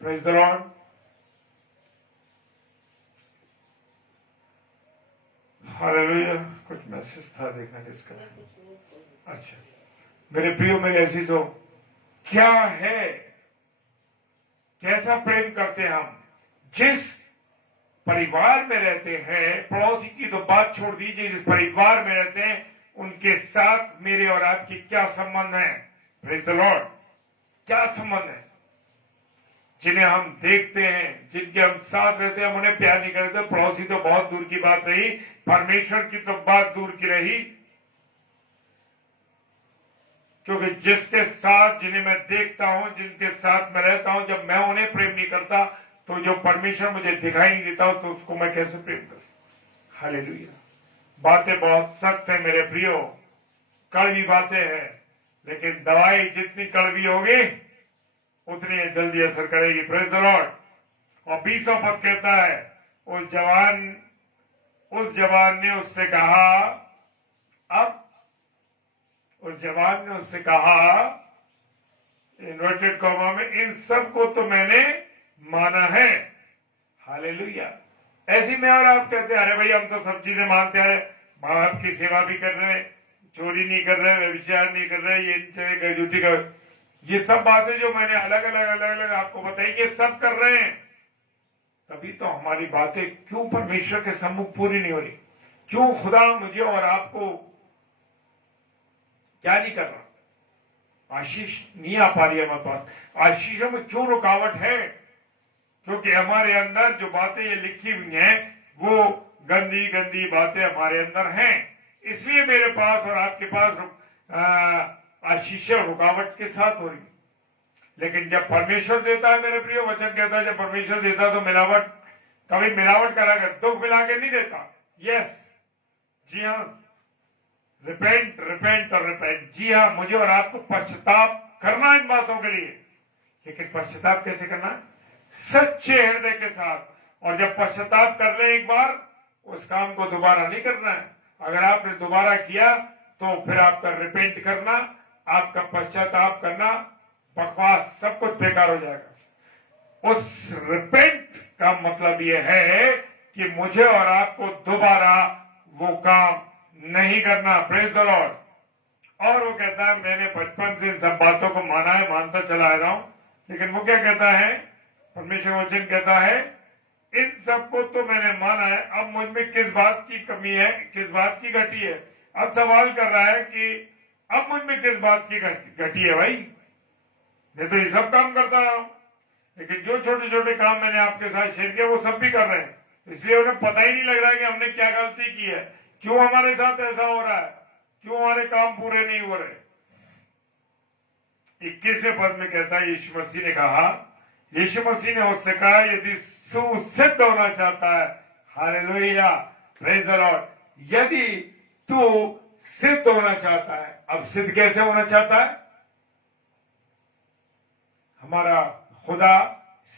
praise the Lord. Hallelujah. कुछ मैसेज था, देखना किसका। अच्छा, मेरे प्रियो, मेरे अजीजों, क्या है, कैसा प्रेम करते हैं हम? जिस परिवार में रहते हैं, पड़ोसी की तो बात छोड़ दीजिए, जिस परिवार में रहते हैं उनके साथ मेरे और आपकी क्या संबंध है? Praise the Lord. क्या संबंध है? जिन्हें हम देखते हैं, जिनके हम साथ रहते हैं, हम उन्हें प्यार नहीं करते। पड़ोसी तो बहुत दूर की बात रही, परमेश्वर की तो बात दूर की रही। क्योंकि जिसके साथ, जिन्हें मैं देखता हूं, जिनके साथ मैं रहता हूं, जब मैं उन्हें प्रेम नहीं करता तो जो परमेश्वर मुझे दिखाई नहीं देता तो उसको मैं कैसे प्रेम करूं? हालेलुया। बातें बहुत सख्त है मेरे प्रियो, कड़वी बातें हैं, लेकिन दवाई जितनी कड़वी होगी उतनी जल्दी असर करेगी। Praise the Lord. और 20वां पद कहता है, उस जवान ने उससे कहा, अब उस जवान ने उससे कहा, इन्वर्टेड कॉमा में, इन सब को तो मैंने माना है। हालेलुया। ऐसी में और आप कहते हैं, अरे भाई हम तो सब चीजें मानते हैं, माँ बाप की सेवा भी कर रहे हैं, चोरी नहीं कर रहे, व्यभिचार नहीं कर रहे, ये झूठी कर, ये सब बातें जो मैंने अलग अलग आपको बताई, ये सब कर रहे हैं। तभी तो हमारी बातें क्यों परमेश्वर के सम्मुख पूरी नहीं हो रही? क्यों खुदा मुझे और आपको क्या नहीं कर रहा? आशीष नहीं आ पा रही है हमारे पास। आशीषों में क्यों रुकावट है? क्योंकि हमारे अंदर जो बातें ये लिखी हुई हैं वो गंदी गंदी बातें हमारे अंदर हैं। इसलिए मेरे पास और आपके पास आशीष रुकावट के साथ हो रही। लेकिन जब परमेश्वर देता है, मेरे प्रिय, वचन कहता है जब परमेश्वर देता तो कभी मिलावट कराकर, दुख मिला के नहीं देता। यस, जी हाँ, रिपेंट और रिपेंट। जी हाँ, मुझे और आपको पश्चाताप करना इन बातों के लिए। लेकिन पश्चाताप कैसे करना? सच्चे हृदय के साथ। और जब पश्चाताप कर ले एक बार, उस काम को दोबारा नहीं करना है। अगर आपने दोबारा किया तो फिर आपका रिपेंट करना, आपका पश्चाताप करना, बकवास, सब कुछ बेकार हो जाएगा। उस रिपेंट का मतलब यह है कि मुझे और आपको दोबारा वो काम नहीं करना। Praise the Lord. और वो कहता है मैंने बचपन से इन सब बातों को माना है, मानता चला आ रहा हूं, लेकिन वो क्या कहता है, परमेश्वर वचन कहता है इन सबको तो मैंने माना है, अब मुझ में किस बात की कमी है, किस बात की घटी है। अब सवाल कर रहा है कि अब मुझ में किस बात की घटी है। भाई मैं तो ये सब काम करता रहा हूं, लेकिन जो छोटे छोटे काम मैंने आपके साथ शेयर किया वो सब भी कर रहे हैं, इसलिए उन्हें पता ही नहीं लग रहा है कि हमने क्या गलती की है, क्यों हमारे साथ ऐसा हो रहा है, क्यों हमारे काम पूरे नहीं हो रहे। 21वें पद में कहता है यीशु मसीह ने कहा, यीशु मसीह ने उससे कहा यदि सुसिद्ध होना चाहता है, हालेलुया, प्रेज द लॉर्ड, यदि तू सिद्ध होना चाहता है। अब सिद्ध कैसे होना चाहता है? हमारा खुदा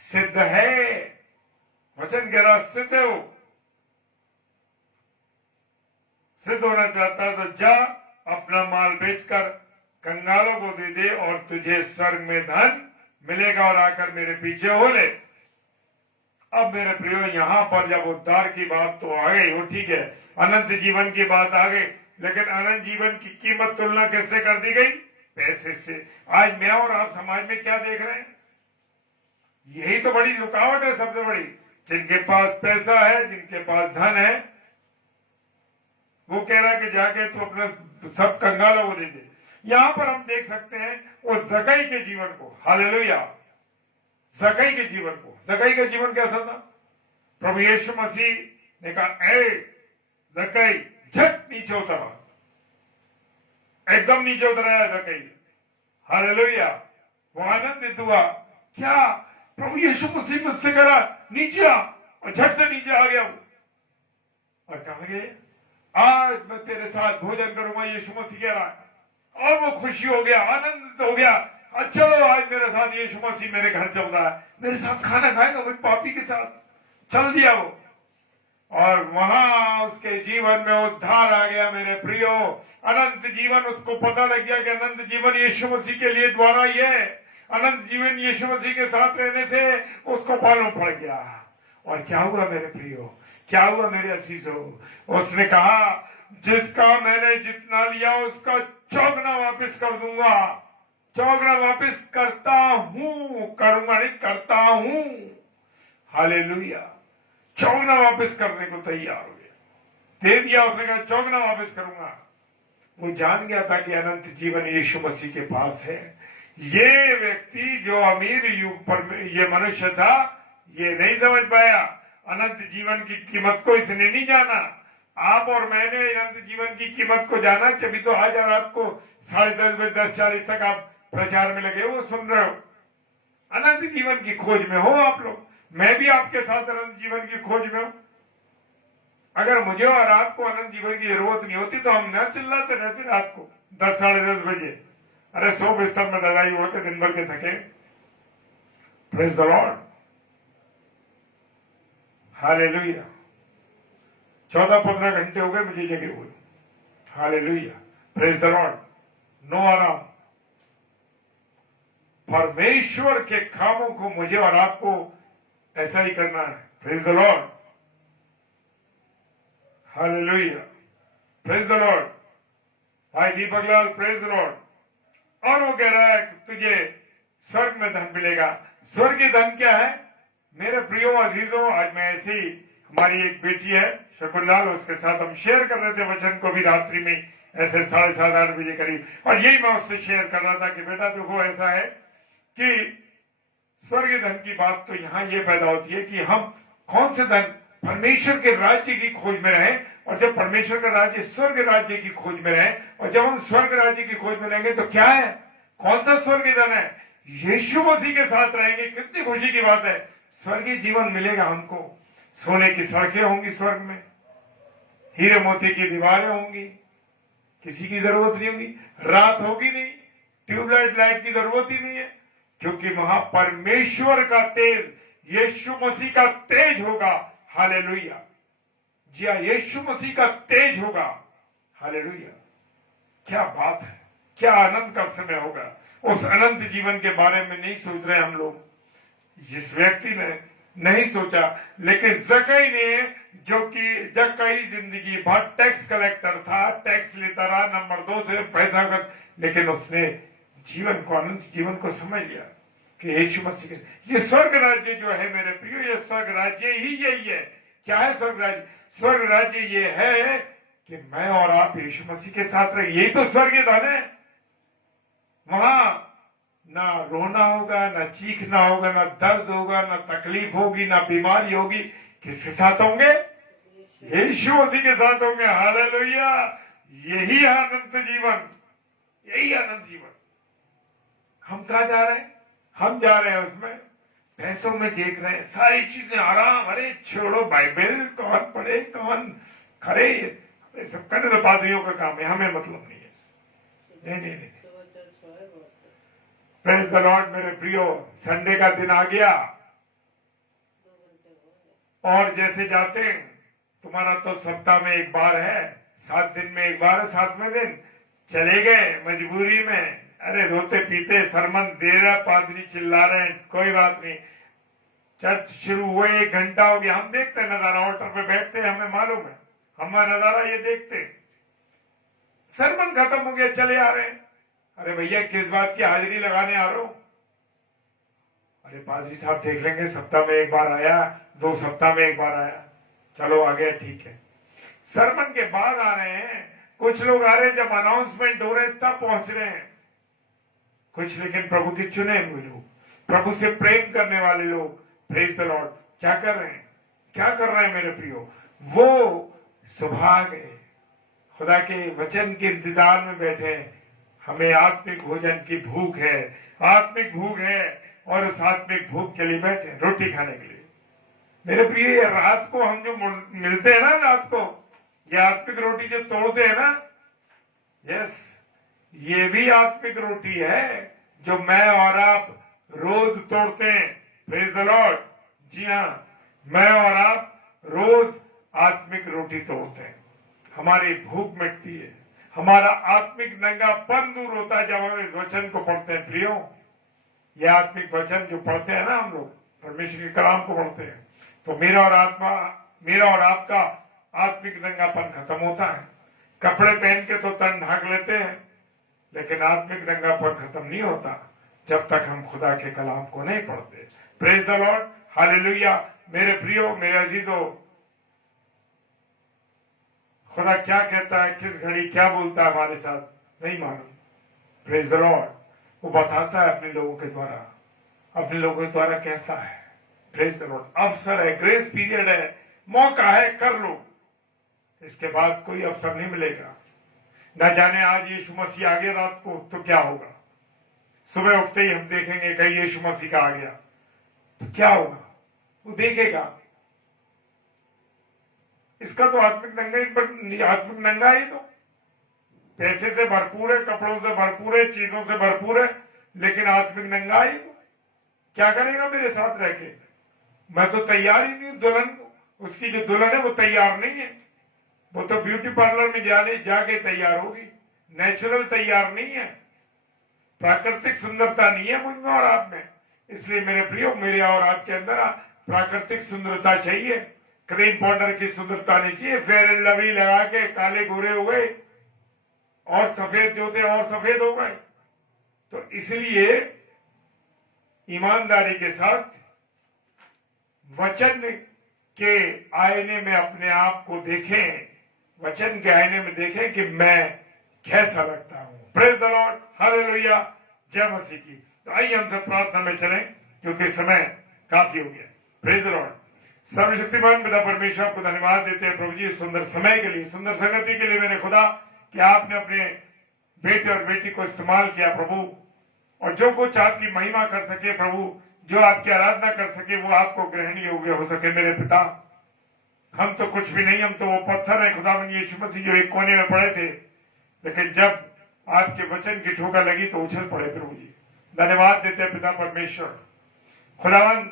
सिद्ध है, वचन कह रहा सिद्ध हो। सिद्ध होना चाहता है तो जा अपना माल बेचकर कंगालों को दे दे और तुझे स्वर्ग में धन मिलेगा और आकर मेरे पीछे हो ले। अब मेरे प्रियो यहाँ पर जब उद्धार की बात तो आ गई, वो ठीक है, अनंत जीवन की बात आ गई, लेकिन अनंत जीवन की कीमत तुलना कैसे कर दी गई? पैसे से। आज मैं और आप समाज में क्या देख रहे हैं? यही तो बड़ी रुकावट है, सबसे बड़ी। जिनके पास पैसा है, जिनके पास धन है, वो कह रहा है कि जाके तो अपना सब कंगालों को दे दे। यहां पर हम देख सकते हैं वो जकई के जीवन को, हालेलुया, जकई के जीवन को। जकई का जीवन कैसा था? प्रभु यीशु मसीह ने कहा ए जकई, झट नीचे उतरा, एकदम नीचे उतराया जकई, हालेलुया। वो आनंदित हुआ, क्या प्रभु यीशु मसीह मुझसे कह रहा नीचे आ, और झट से नीचे आ गया वो। और कहा गए आज मैं तेरे साथ भोजन करूंगा, यीशु मसीह कह रहा है। और वो खुशी हो गया, आनंदित हो गया, और चलो आज मेरे साथ यीशु मसीह मेरे घर चल रहा है, मेरे साथ खाना खाएगा, मुझ पापी के साथ। चल दिया वो, और वहां उसके जीवन में उद्धार आ गया। मेरे प्रियो, अनंत जीवन उसको पता लग गया कि अनंत जीवन यीशु मसीह के लिए द्वारा ही है। अनंत जीवन यीशु मसीह के साथ रहने से उसको मालूम पड़ गया। और क्या हुआ मेरे प्रियो, क्या हुआ मेरे असीसों? उसने कहा जिसका मैंने जितना लिया उसका चौगुना वापस कर दूंगा। चौगुना वापस करता हूं, करूंगा नहीं, करता हूं। हालेलुया। चौगुना वापस करने को तैयार हो गया, दे दिया। उसने कहा चौगुना वापस करूंगा। वो जान गया था कि अनंत जीवन यीशु मसीह के पास है। ये व्यक्ति जो अमीर युग पर ये मनुष्य था, ये नहीं समझ पाया अनंत जीवन की कीमत को। इसने नहीं जाना। आप और मैंने अनंत जीवन की कीमत को जाना, तभी तो आज रात को 10:30 बजे 10:40 तक आप प्रचार में लगे हो, सुन रहे हो। अनंत जीवन की खोज में हो आप लोग, मैं भी आपके साथ अनंत जीवन की खोज में हूं। अगर मुझे और आपको अनंत जीवन की जरूरत नहीं होती तो हम न चिल्लाते रहते रात को 10 साढ़े 10 बजे। अरे सो बिस्तर में दगाई हो के दिन भर के थके। Praise the Lord, hallelujah. 14-15 घंटे हो गए मुझे जगे हुए, hallelujah, praise the Lord. No आराम। परमेश्वर के कामों को मुझे और आपको ऐसा ही करना है। Praise the Lord, hallelujah, praise the Lord. भाई दीपक लाल, प्रेज द लॉर्ड। और वो कह रहा है तुझे स्वर्ग में धन मिलेगा। स्वर्गीय धन क्या है मेरे प्रियो अजीजों? आज मैं ऐसे ही, हमारी एक बेटी है शकुरलाल, उसके साथ हम शेयर कर रहे थे वचन को भी रात्रि में ऐसे 7:30-8 बजे करीब। और यही मैं उससे शेयर कर रहा था कि बेटा देखो ऐसा है कि स्वर्गीय धन की बात तो यहाँ ये पैदा होती है कि हम कौन से धन, परमेश्वर के राज्य की खोज में रहें। और जब परमेश्वर का राज्य स्वर्ग राज्य की खोज में रहे, और जब हम स्वर्ग राज्य की खोज में रहेंगे तो क्या है, कौन सा स्वर्गीय धन है? यीशु मसीह के साथ रहेंगे। कितनी खुशी की बात है। स्वर्गीय जीवन मिलेगा हमको। सोने की सड़कें होंगी स्वर्ग में, हीरे मोती की दीवारें होंगी, किसी की जरूरत नहीं होगी, रात होगी नहीं, ट्यूबलाइट लाइट की जरूरत ही नहीं है, क्योंकि वहां परमेश्वर का तेज, यीशु मसीह का तेज होगा। हालेलुया। जी हाँ, यीशु मसीह का तेज होगा। हालेलुया। क्या बात है, क्या आनंद का समय होगा। उस अनंत जीवन के बारे में नहीं सोच रहे हम लोग। जिस व्यक्ति ने नहीं सोचा, लेकिन जकई ने, जो कि जकई जिंदगी भर टैक्स कलेक्टर था, टैक्स लेता रहा, नंबर 2 से पैसा कर, लेकिन उसने जीवन को, अनंत जीवन को समझ लिया कि यीशु मसीह के, ये स्वर्ग राज्य जो है मेरे प्रियो, ये स्वर्ग राज्य ही यही है। क्या है स्वर्ग राज्य? स्वर्ग राज्य ये है कि मैं और आप यीशु मसीह के साथ रहे। यही तो स्वर्गीय धन है। वहां ना रोना होगा, ना चीखना होगा, ना दर्द होगा, ना तकलीफ होगी, ना बीमारी होगी। किसके साथ होंगे? यीशु मसीह के साथ होंगे। हालेलुया! यही है अनंत जीवन, यही अनंत जीवन। हम कहा जा रहे हैं? हम जा रहे हैं उसमें, पैसों में देख रहे हैं, सारी चीजें आराम। अरे छोड़ो, बाइबल कौन पढ़े, कौन करे, ये सब करने तो पादरियों का काम है, हमें मतलब नहीं है। नहीं नहीं नहीं। प्रेज द लॉर्ड मेरे प्रियो, संडे का दिन आ गया और जैसे जाते हैं, तुम्हारा तो सप्ताह में एक बार है, 7 दिन में एक बार है, 7वें दिन चले गए मजबूरी में। अरे रोते पीते सरमन दे रहा, पादरी चिल्ला रहे हैं, कोई बात नहीं। चर्च शुरू हुए 1 घंटा हो गया, हम देखते नजारा, ऑल्टर पे बैठते, हमें मालूम है, हम नजारा ये देखते। सरमन खत्म हो गया, चले आ रहे हैं। अरे भैया किस बात की हाजिरी लगाने आ रहे हो? अरे पादरी साहब देख लेंगे, सप्ताह में एक बार आया, 2 सप्ताह में एक बार आया, चलो आ गया, ठीक है। सरमन के बाद आ रहे हैं, कुछ लोग आ रहे हैं जब अनाउंसमेंट हो रहे हैं तब पहुंच रहे हैं कुछ, लेकिन प्रभु के चुने हुए लोग, प्रभु से प्रेम करने वाले लोग, प्रेज द लॉर्ड, क्या कर रहे हैं? क्या कर रहे हैं मेरे प्रियो? वो सौभाग्य है, खुदा के वचन के इंतजार में बैठे हैं। हमें आत्मिक भोजन की भूख है, आत्मिक भूख है, और उस आत्मिक भूख के लिए बैठे, रोटी खाने के लिए। मेरे प्रिय, रात को हम जो मिलते हैं ना, रात को ये आत्मिक रोटी जो तोड़ते हैं ना, यस, ये भी आत्मिक रोटी है जो मैं और आप रोज तोड़ते हैं। Praise the Lord. जी हाँ, मैं और आप रोज आत्मिक रोटी तोड़ते हैं, हमारी भूख मिटती है, हमारा आत्मिक नंगापन दूर होता है जब हम इस वचन को पढ़ते हैं। प्रियो, ये आत्मिक वचन जो पढ़ते हैं ना, हम लोग परमेश्वर के कलाम को पढ़ते हैं, तो मेरा और आपका आत्मिक नंगापन खत्म होता है। कपड़े पहन के तो तन ढांक लेते हैं, लेकिन आत्मिक नंगापन खत्म नहीं होता जब तक हम खुदा के कलाम को नहीं पढ़ते। Praise the Lord, hallelujah. मेरे प्रियो, मेरे अजीजों, खुदा क्या कहता है, किस घड़ी क्या बोलता है हमारे साथ नहीं मालूम। प्रेज द लॉर्ड, वो बताता है अपने लोगों के द्वारा, अपने लोगों के द्वारा कहता है। Praise the Lord. अवसर है, ग्रेस पीरियड है, मौका है, कर लो, इसके बाद कोई अवसर नहीं मिलेगा। न जाने आज यीशु मसीह आ गया रात को तो क्या होगा, सुबह उठते ही हम देखेंगे कहीं यीशु मसीह का आ गया तो क्या होगा, वो देखेगा। इसका तो आत्मिक नंगा ही तो पैसे से भरपूर है, कपड़ों से भरपूर है, चीजों से भरपूर है, लेकिन आत्मिक नंगा ही तो क्या करेगा मेरे साथ रह के? मैं तो तैयार ही नहीं हूं दुल्हन, उसकी जो दुल्हन है वो तैयार नहीं है, वो तो ब्यूटी पार्लर में जाके तैयार होगी, नेचुरल तैयार नहीं है, प्राकृतिक सुंदरता नहीं है मुझ में और आप में। इसलिए मेरे प्रियो, मेरे और आपके अंदर प्राकृतिक सुंदरता चाहिए, क्रीम पाउडर की सुंदरता नहीं चाहिए। फेयर एंड लवली लगा के काले गोरे हो गए और सफेद जो थे और सफेद हो गए। तो इसलिए ईमानदारी के साथ वचन के आईने में अपने आप को देखें, वचन के आईने में देखें कि मैं कैसा लगता हूं। प्रेज द लॉर्ड, हालेलुया, जय मसीह की। तो आइए हम सब प्रार्थना में चलें क्योंकि समय काफी हो गया। Praise the Lord. सर्वशक्तिमान पिता परमेश्वर आपको धन्यवाद देते हैं प्रभु जी, सुंदर समय के लिए, सुंदर संगति के लिए। मैंने खुदा कि आपने अपने बेटे और बेटी को इस्तेमाल किया प्रभु, और जो कुछ आपकी महिमा कर सके प्रभु, जो आपकी आराधना कर सके, वो आपको ग्रहण योग्य हो सके। मेरे पिता, हम तो कुछ भी नहीं, हम तो वो पत्थर है खुदावन यीशु मसीह जो एक कोने में पड़े थे, लेकिन जब आपके वचन की ठोकर लगी तो उछल पड़े प्रभु जी। धन्यवाद देते हैं पिता परमेश्वर। खुदावन,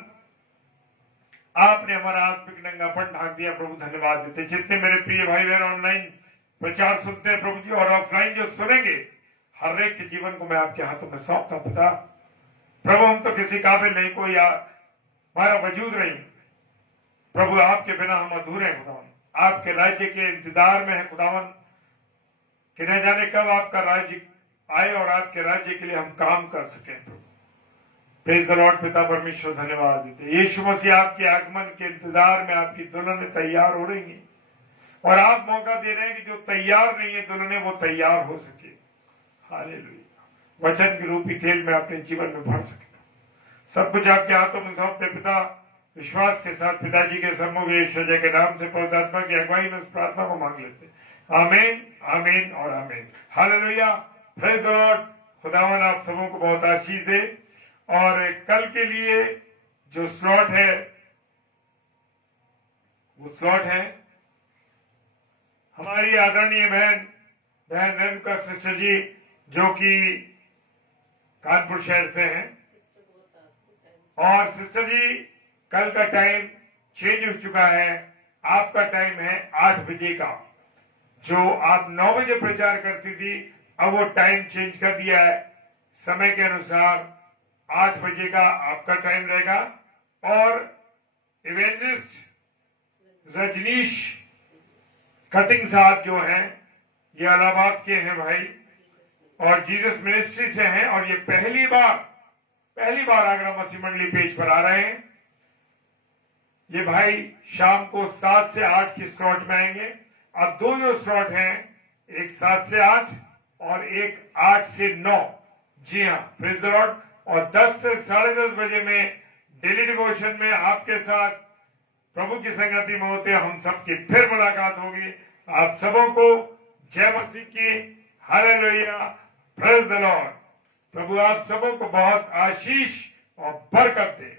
आपने हमारा आत्मिक नंगापन ढांक दिया प्रभु, धन्यवाद देते। जितने मेरे प्रिय भाई बहन ऑनलाइन प्रचार सुनते हैं प्रभु जी, और ऑफलाइन जो सुनेंगे, हर एक के जीवन को मैं आपके हाथों में सौंपता पिता। प्रभु, हम तो किसी काबिल नहीं, कोई हमारा वजूद नहीं। प्रभु आपके बिना हम अधूरे हैं खुदावन। आपके राज्य के इंतजार में है खुदावन कि न जाने कब आपका राज्य आए और आपके राज्य के लिए हम काम कर सकें। प्रभु प्रेज द लॉर्ड। पिता परमेश्वर धन्यवाद देते। यीशु मसीह आपके आगमन के इंतजार में आपकी दुल्हनें तैयार हो रही हैं और आप मौका दे रहे हैं कि जो तैयार नहीं है दुल्हनें वो तैयार हो सके। हालेलुया। वचन के रूपी तेल में अपने जीवन में भर सके। सब कुछ आपके हाथों में सौंपते पिता, विश्वास के साथ पिताजी के सम्मुख यीशु के नाम से पवित्र आत्मा की अगुवाई में इस प्रार्थना को मांग लेते। आमीन, आमीन और आमीन। हालेलुया। Praise the Lord. खुदावन आप सबों को बहुत आशीष दे। और कल के लिए जो स्लॉट है वो स्लॉट है हमारी आदरणीय बहन रेणुका सिस्टर जी, जो कि कानपुर शहर से हैं। और सिस्टर जी कल का टाइम चेंज हो चुका है। आपका टाइम है 8 बजे का। जो आप 9 बजे प्रचार करती थी, अब वो टाइम चेंज कर दिया है। समय के अनुसार 8 बजे का आपका टाइम रहेगा। और इवेंजलिस्ट रजनीश कटिंग साहब जो हैं, ये इलाहाबाद के हैं भाई और जीसस मिनिस्ट्री से हैं। और ये पहली बार आगरा मसीह मंडली पेज पर आ रहे हैं। ये भाई शाम को 7 से 8 की स्लॉट में आएंगे। अब 2 जो स्लॉट हैं, एक 7 से 8 और एक 8 से 9। जी हाँ, प्रेज द लॉर्ड। और 10 से 10:30 बजे में डेली डिवोशन में आपके साथ प्रभु की संगति में होते हम सबकी फिर मुलाकात होगी। आप सबों को जय मसीह की। हालेलुया। Praise the Lord. प्रभु आप सबों को बहुत आशीष और बरकत दे।